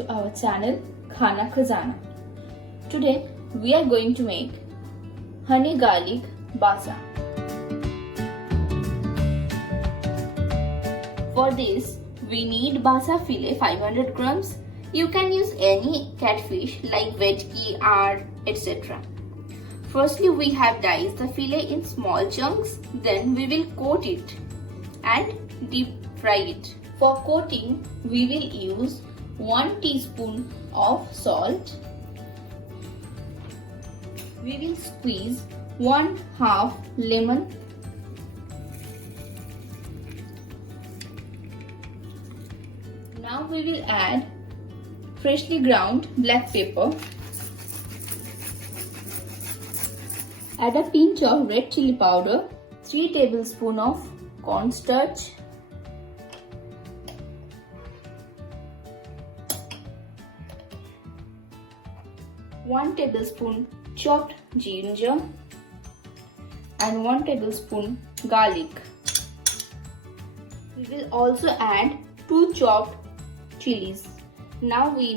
to our channel Khana Khazana. Today we are going to make honey garlic basa. For this we need basa fillet 500 grams. You can use any catfish like vetki, aar, etc. Firstly, we have diced the fillet in small chunks. Then we will coat it and deep fry it. For coating, we will use 1 teaspoon of salt. We will squeeze 1/2 lemon. Now we will add freshly ground black pepper. Add a pinch of red chili powder, 3 tablespoons of cornstarch, one tablespoon chopped ginger and 1 tablespoon garlic. We will also add 2 chopped chilies. Now we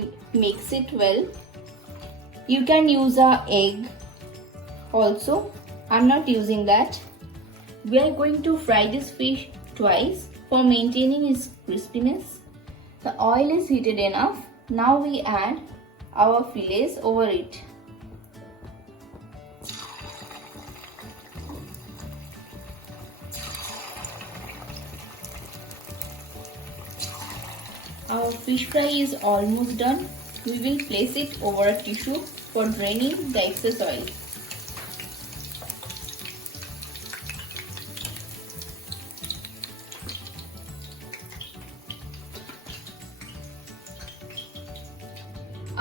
mix it well. You can use an egg also. I'm not using that. We are going to fry this fish twice for maintaining its crispiness. The oil is heated enough. Now we add our fillets over it. Our fish fry is almost done. We will place it over a tissue for draining the excess oil.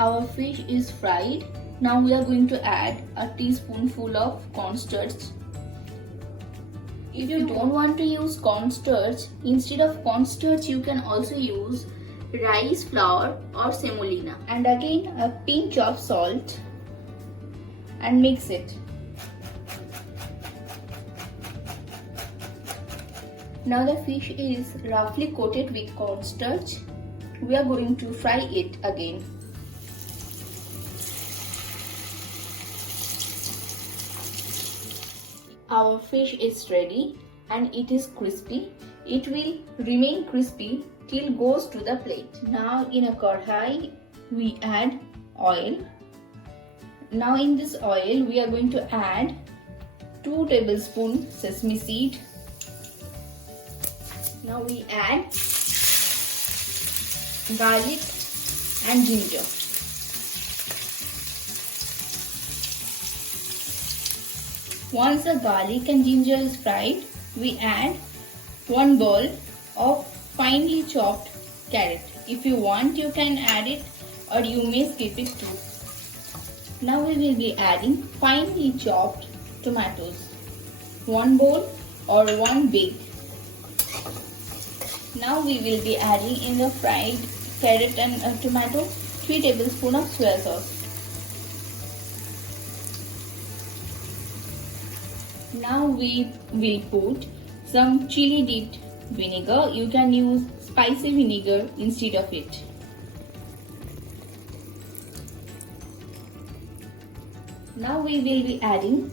Our fish is fried. Now we are going to add a teaspoonful of cornstarch. If you don't want to use cornstarch, instead of cornstarch you can also use rice flour or semolina. And again a pinch of salt and mix it. Now the fish is roughly coated with cornstarch. We are going to fry it again. Our fish is ready and it is crispy. It will remain crispy till goes to the plate. Now in a kadhai we add oil. Now in this oil we are going to add 2 tablespoons sesame seed. Now we add garlic and ginger. Once the garlic and ginger is fried, we add 1 bowl of finely chopped carrot. If you want, you can add it or you may skip it too. Now we will be adding finely chopped tomatoes. 1 bowl or 1 big. Now we will be adding in the fried carrot and tomato 3 tablespoons of soya sauce. Now we will put some chili dipped vinegar. You can use spicy vinegar instead of it. Now we will be adding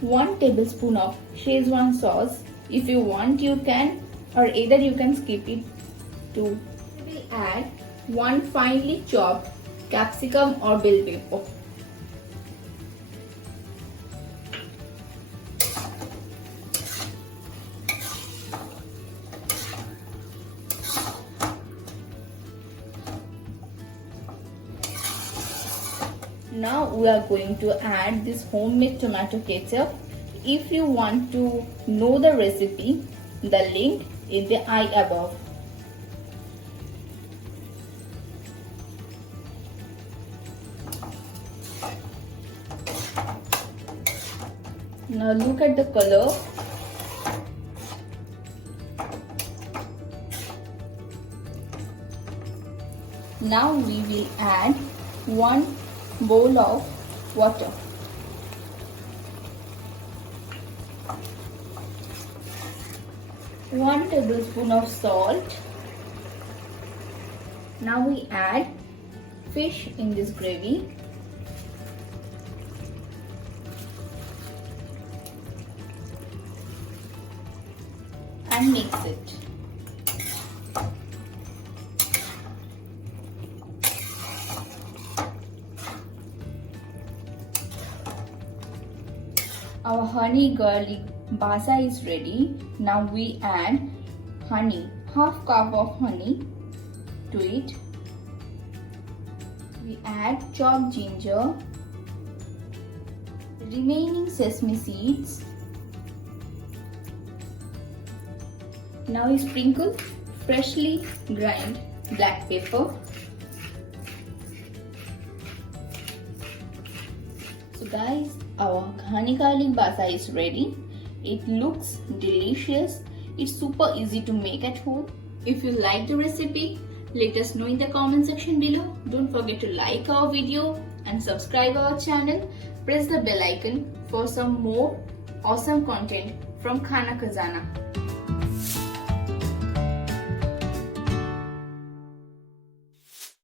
1 tablespoon of Szechuan sauce. If you want you can, or either you can skip it too. We will add 1 finely chopped capsicum or bell pepper. Now we are going to add this homemade tomato ketchup. If you want to know the recipe, the link in the eye above. Now look at the color. Now we will add 1 bowl of water. One tablespoon of salt. Now we add fish in this gravy. And mix it. Our honey garlic basa is ready. Now we add honey, half cup of honey to it. We add chopped ginger, remaining sesame seeds. Now we sprinkle freshly ground black pepper. So guys, our honey garlic basa is ready. It looks delicious. It's super easy to make at home. If you like the recipe, let us know in the comment section below. Don't forget to like our video and subscribe our channel. Press the bell icon for some more awesome content from Khana Khazana.